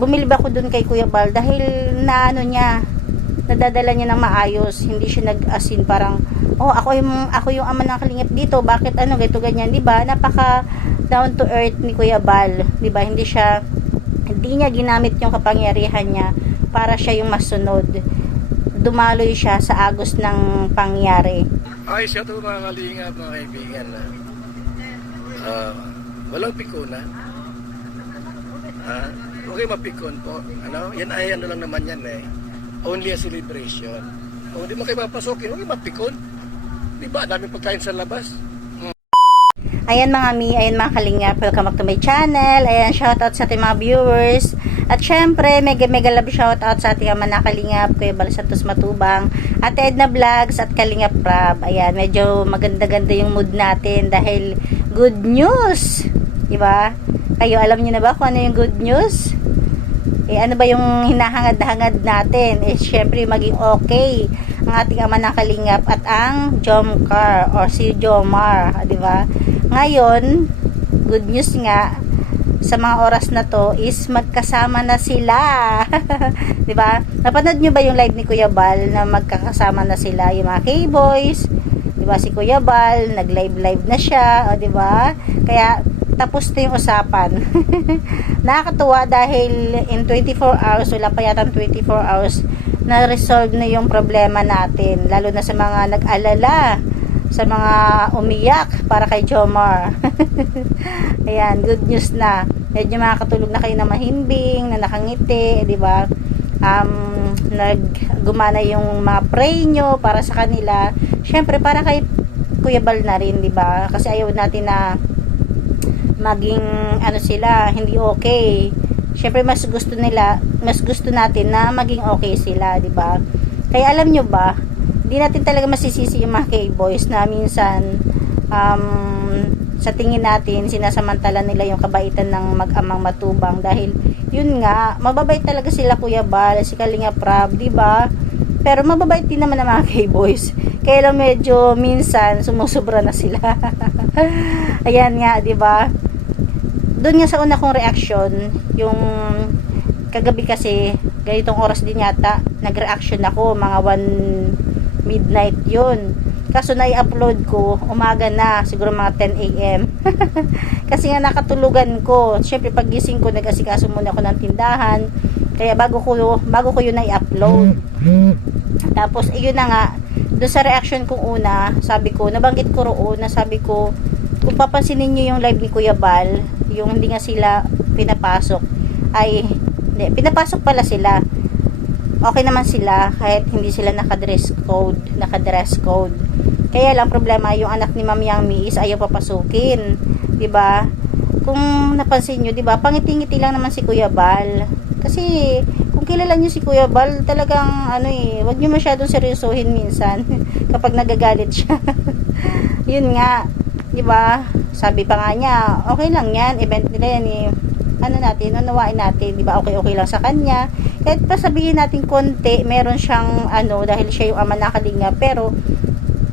bumilib ako dun kay Kuya Bal dahil na ano niya, nadadala niya ng maayos, hindi siya nag-asin parang, oh, ako yung ama ng kalingap dito, bakit ano, ganito ganyan, di ba? Napaka down to earth ni Kuya Bal, di ba? Hindi niya ginamit yung kapangyarihan niya para siya yung masunod. Dumaloy siya sa agos ng pangyari. Ay, siya ito mga kalingap, mga kaibigan na walang pikuna. Okay, mapikon po. Ano? Yan ay ano lang naman yan eh. Only a celebration. Kung hindi mo kayo mapasokin, okay, mapikon. Diba? Daming pagkain sa labas. Ayan ayan mga kalingap, welcome back to my channel. Ayan, shoutout sa ating mga viewers. At syempre, mega love shoutout sa ating mga kalingap, Kuya Bal Santos Matubang, Ate Edna Vlogs at Kalingap Prab. Ayan, medyo maganda-ganda yung mood natin dahil good news. Diba? Kayo, alam niyo na ba kung ano yung good news? Ano ba yung hinahangad-hangad natin? Syempre, maging okay ang ating ama ng kalingap at ang Jomcar or si Jomar, di ba? Ngayon, good news nga sa mga oras na to is magkasama na sila. Di ba? Napanood nyo ba yung live ni Kuya Bal na magkakasama na sila yung mga K-boys? Di ba? Si Kuya Bal nag-live na siya, o di ba? Kaya tapos na yung usapan. Nakakatuwa dahil in 24 hours, wala pa yata 24 hours, na-resolve na yung problema natin. Lalo na sa mga nag-alala, sa mga umiyak para kay Jomar. Ayan, good news na. Medyo makakatulog na kayo na mahimbing, na nakangiti, di ba? Gumana yung mga pray nyo para sa kanila. Syempre, para kay Kuya Bal na rin, di ba? Kasi ayaw natin na maging ano sila, hindi okay. Syempre mas gusto natin na maging okay sila, di ba? Kaya alam nyo ba, hindi natin talaga masisisi yung mga K-boys na minsan sa tingin natin sinasamantala nila yung kabaitan ng mag-amang Matubang dahil yun nga, mababait talaga sila Kuya Bal, si Kalingap Prab, di ba? Pero mababait din naman ang mga K-boys. Kaya lang medyo minsan sumusobra na sila. Ayan nga, di ba? Doon nga sa una kong reaction, yung kagabi kasi, ganitong oras din yata, nag-reaction ako, mga 1 midnight yun. Kaso na-upload ko, umaga na, siguro mga 10 a.m. Kasi nga nakatulugan ko. Siyempre paggising ko, nag-asikaso muna ako ng tindahan. Kaya bago ko yun na-upload. Tapos, ayun na nga, doon sa reaction kong una, sabi ko, nabanggit ko roon, na sabi ko, kung papansinin nyo yung live ni Kuya Bal, yung hindi nga sila pinapasok, pinapasok pala sila. Okay naman sila, kahit hindi sila naka-dress code. Kaya lang problema, yung anak ni Ma'am Yami is ayaw papasukin. Diba? Kung napansin nyo, diba, pangiti-ngiti lang naman si Kuya Bal. Kasi, kung kilala nyo si Kuya Bal, talagang, wag nyo masyadong seryosohin minsan, kapag nagagalit siya. Yun nga, diba? Sabi pa nga niya, okay lang yan, event nila yan unawain natin, diba? Okay lang sa kanya. Kahit pa sabihin natin konti, meron siyang dahil siya yung ama na kalinga, pero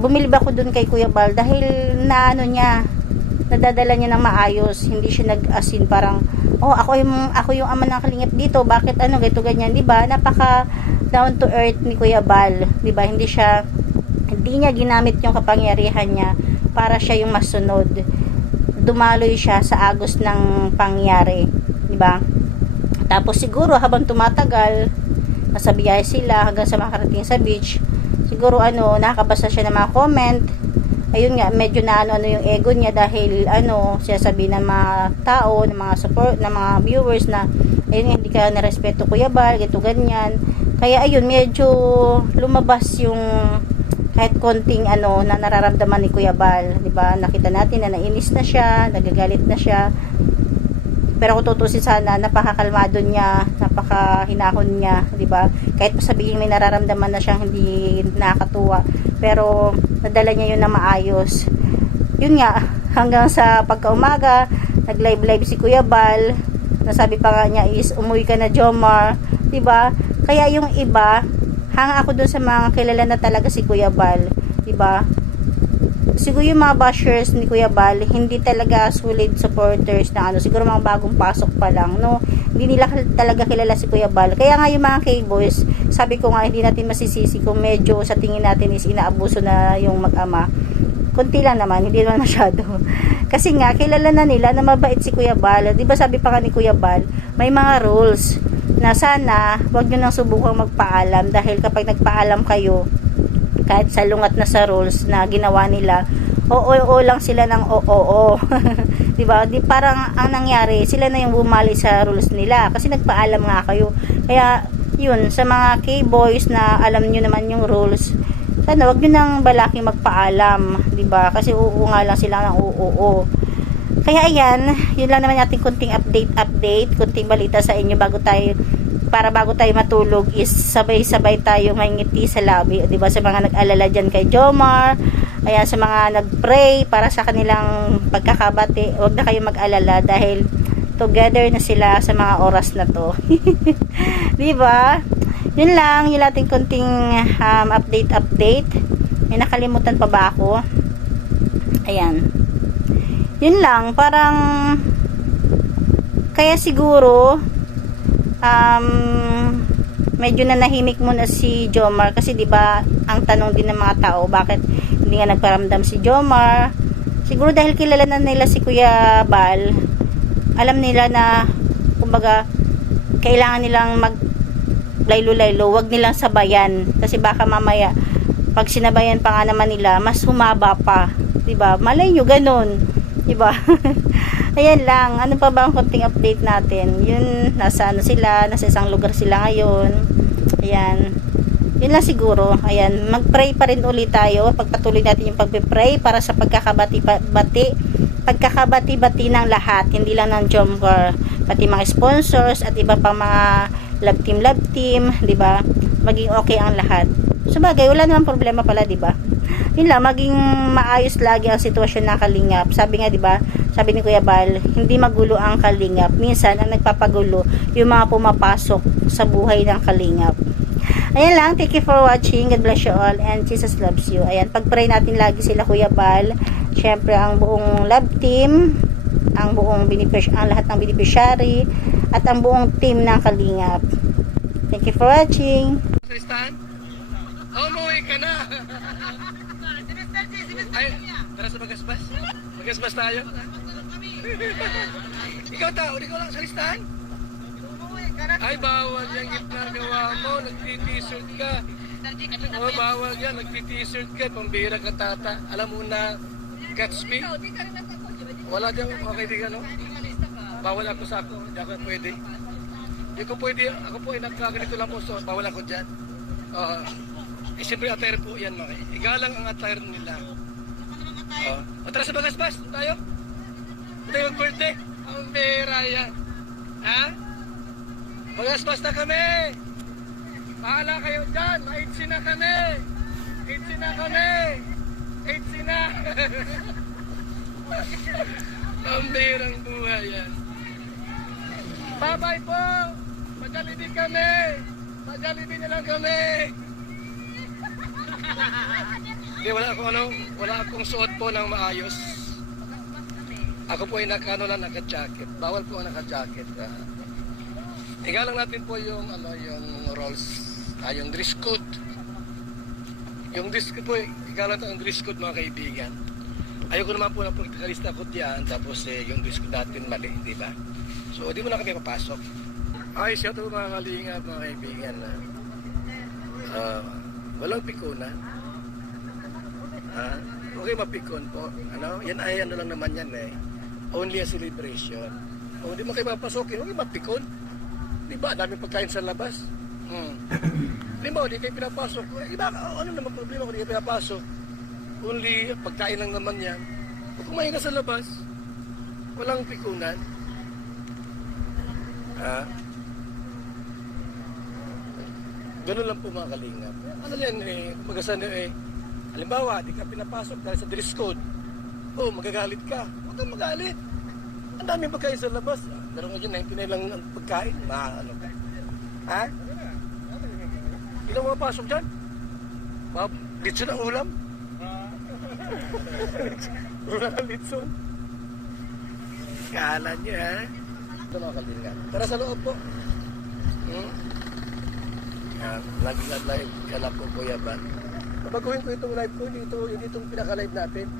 bumilib ako dun kay Kuya Bal dahil na nadadala niya ng maayos, hindi siya nag-asin parang, oh, ako yung ama ng kalingap dito, bakit ganito ganyan, diba? Napaka down to earth ni Kuya Bal, diba? Hindi niya ginamit yung kapangyarihan niya para siya yung masunod. Dumaloy siya sa agos ng pangyari, di ba? Tapos siguro habang tumatagal, nasa biyahe sila hanggang sa makarating sa beach, siguro nakakabasa siya ng mga comment. Ayun nga, medyo na yung ego niya dahil sinasabi ng mga tao, ng mga support, ng mga viewers na ayun, hindi ka narespeto Kuya Bal, ganito ganyan. Kaya ayun, medyo lumabas yung kahit konting na nararamdaman ni Kuya Bal, di ba? Nakita natin na nainis na siya, nagagalit na siya. Pero kung tutusin sana, napakakalmado niya, napakahinahon niya, di ba? Kahit sabihin may nararamdaman na siyang hindi nakakatuwa, pero nadala niya yun na maayos. Yun nga, hanggang sa pagkaumaga, nag-live si Kuya Bal, nasabi pa nga niya is umuwi ka na Jomar, di ba? Kaya yung iba, hanga ako dun sa mga kilala na talaga si Kuya Bal, diba? Siguro yung mga bashers ni Kuya Bal, hindi talaga solid supporters na siguro mga bagong pasok pa lang, no? Hindi nila talaga kilala si Kuya Bal. Kaya nga yung mga K-boys, sabi ko nga hindi natin masisisi kung medyo sa tingin natin is inaabuso na yung mag-ama. Kunti lang naman, hindi naman masyado. Kasi nga, kilala na nila na mabait si Kuya Bal. Di ba sabi pa nga ni Kuya Bal, may mga rules na sana wag nyo nang subukang magpaalam dahil kapag nagpaalam kayo, kahit salungat na sa rules na ginawa nila, oo lang sila ng oo. Diba? Di parang ang nangyari, sila na yung bumali sa rules nila kasi nagpaalam nga kayo. Kaya yun, sa mga K-boys na alam nyo naman yung rules, sana wag nyo nang balaki magpaalam, diba? Kasi oo nga lang sila ng oo. Kaya ayan, yun lang naman ating kunting update, kunting balita sa inyo bago tayo matulog is sabay-sabay tayo ngiti sa labi, 'di ba? Sa mga nag-alala diyan kay Jomar, ayan, sa mga nag-pray para sa kanilang pagkakabati, huwag na kayong mag-alala dahil together na sila sa mga oras na 'to. 'Di ba? Yun lang, yung ating kunting update. May nakalimutan pa ba ako? Ayan. Yun lang, parang kaya siguro medyo nanahimik muna si Jomar kasi 'di ba ang tanong din ng mga tao bakit hindi nga nagparamdam si Jomar. Siguro dahil kilala na nila si Kuya Bal, alam nila na kumbaga kailangan nilang mag laylo-laylo, wag nilang sabayan kasi baka mamaya pag sinabayan pa nga naman nila mas humaba pa, 'di ba? Malay nyo ganun, 'di ba? Ayan lang, ano pa ba ang konting update natin? Yun, nasa isang lugar sila ngayon. Ayan. Yun lang siguro. Ayan, mag-pray pa rin ulit tayo. Pagpatuloy natin yung pagpe-pray para sa pagkakabati-bati ng lahat. Hindi lang ng Jomcar, pati mga sponsors at iba pang mga love team, 'di ba? Maging okay ang lahat. Sabagay, wala namang problema pala, 'di ba? Yun lang, maging maayos lagi ang sitwasyon ng Kalingap. Sabi nga, 'di ba? Sabi ni Kuya Bal, hindi magulo ang Kalingap. Minsan, ang nagpapagulo, yung mga pumapasok sa buhay ng Kalingap. Ayan lang, thank you for watching. God bless you all and Jesus loves you. Ayan, pag-pray natin lagi sila Kuya Bal. Siyempre, ang buong love team, ang lahat ng beneficiary, at ang buong team ng Kalingap. Thank you for watching. Tristan? Umuwi ka na! Ay, tara sa Bagasbas. Bagasbas tayo. Ikaw lang sa listahan? Ay, bawal yung ginagawa mo. Nagti-t-shirt ka. Oh, bawal yan. Nagti-t-shirt ka. Pambira ka, tata. Alam mo na, Gatsby? Wala dyan mga kaibigan, no? Bawal ako sa ako. Hindi ako pwede. Hindi ko pwede. Ako po ay nagkaganito lang po. So, bawal ako dyan. Siyempre, attire po yan, mga. Igalang ang attire nila. Tara sa Bagasbas. Tayo? Tayo mag-birthday. Ang bera yan. Ha? Bagasbas na kami. Pahala kayo dyan. Maitsi na kami. Itsi na kami. Itsi na. Ang berang buhay yan. Bye-bye po. Majalibin kami. Majalibin na lang kami. Hindi, wala akong suot po ng maayos. Ako po ay naka-jacket. Bawal po ang naka-jacket. Igalang natin po yung rolls, yung dress code. Yung dress code po, igalang ang dress code mga kaibigan. Ayoko naman po na pagkakalista ko diyan, tapos yung dress code natin mali, di ba? So, di mo na kami papasok. Ay, siya ito mga Kalingap, mga kaibigan. Walang pikunan. Okay, mapikon po. Yan ay lang naman yan eh. Only a celebration. Kung hindi mo kayo mapasokin, okay, mapikon. Di ba? Daming pagkain sa labas. Di ba? Hindi kayo pinapasok. Iba, ano naman problema kung hindi kayo pinapasok? Only pagkain lang naman yan. Kung kumain ka sa labas, walang pikunan. Ganun lang po mga Kalingap. Ano yan eh, magasan eh. Halimbawa, di ka pinapasok dahil sa dress code. Oh, magagalit ka. Huwag kang magalit. Ang daming pagkain sa labas. Pero ngayon, 99 lang ang pagkain. Ano ka? Ha? Ilang mga pasok dyan? Litson ang ulam? Ulam ang litson. Kala niya, ha? ito mga kalingap. Tara sa loob po. Nag-live ka na po, Kuya Bal. Babaguhin ko itong live ko, hindi itong pinaka-live natin.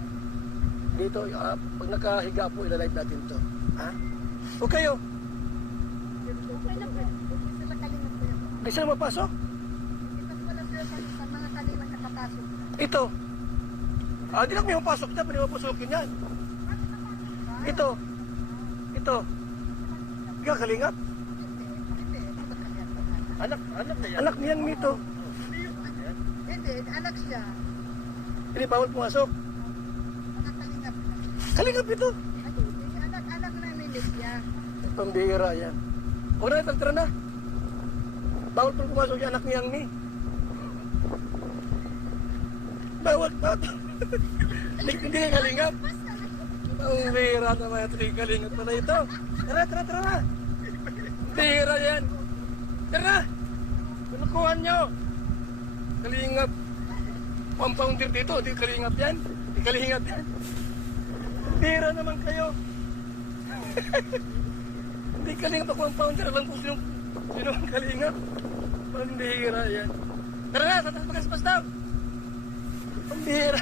Dito, pag nakahiga po, ila-live natin to. Ha? O kayo? Okay lang po. Okay sila kalingap po yan. Di sila mapasok? Ito pala sila sa mga kalingap nakapasok. Ito. Di lang may mapasok dyan, pwede mapasukin yan. Ito. Ito. Ikaw, kalingap. Anak na yan. Anak niyan nito. Hindi, anak siya. Hindi bawal pumasok. Mga kalingap. Kalingap ito. Ay, hindi. Anak na nilisya. Pambihira yan. Huwag na, tara na. Bawal po pumasok yung anak niyang ni. Bawal. Hindi ka kalingap. Pambihira naman ito yung kalingap pala ito. Tara na. Bihira yan. Tara! Pinukuhan nyo! Kalingap. Pampounder dito, di kalingap yan. Di kalingap yan. Bihira naman kayo. Hindi kalingap ako ang founder. Alam ko sino ang kalingap. Pambihira yan. Tara na, tatas pagaspas daw. Pambihira.